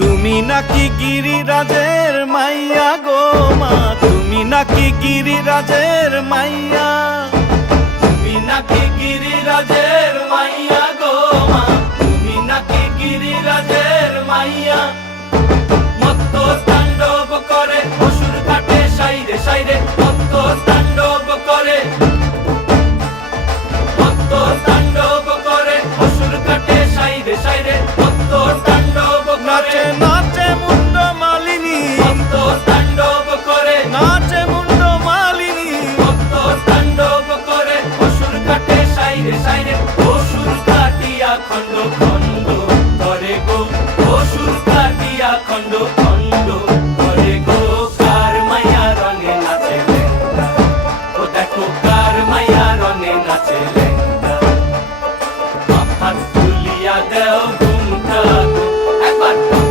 তুমি নাকি গিরিরাজের মাইয়া গো মা, তুমি নাকি গিরিরাজের মাইয়া, তুমি নাকি গিরিরাজের মাইয়া গো মা, তুমি নাকি গিরিরাজের মাইয়া। মত্ত তাণ্ডব করে অসুর ঘাটে সাইরে সাইরে, মত্ত তাণ্ডব করে, মত্ত তাণ্ডব করে অসুর ঘাটে সাইরে সাইরে, মত্ত তাণ্ডব করে। নাচে মুন্ড মালিনী, মত্ত তাণ্ডব করে, নাচে মুন্ড মালিনী, মত্ত তাণ্ডব করে অসুর ঘাটে সাইরে সাইরে। অসুর কাটিয়া খণ্ড খণ্ড করে গো, অসুর কাটিয়া খণ্ড খণ্ড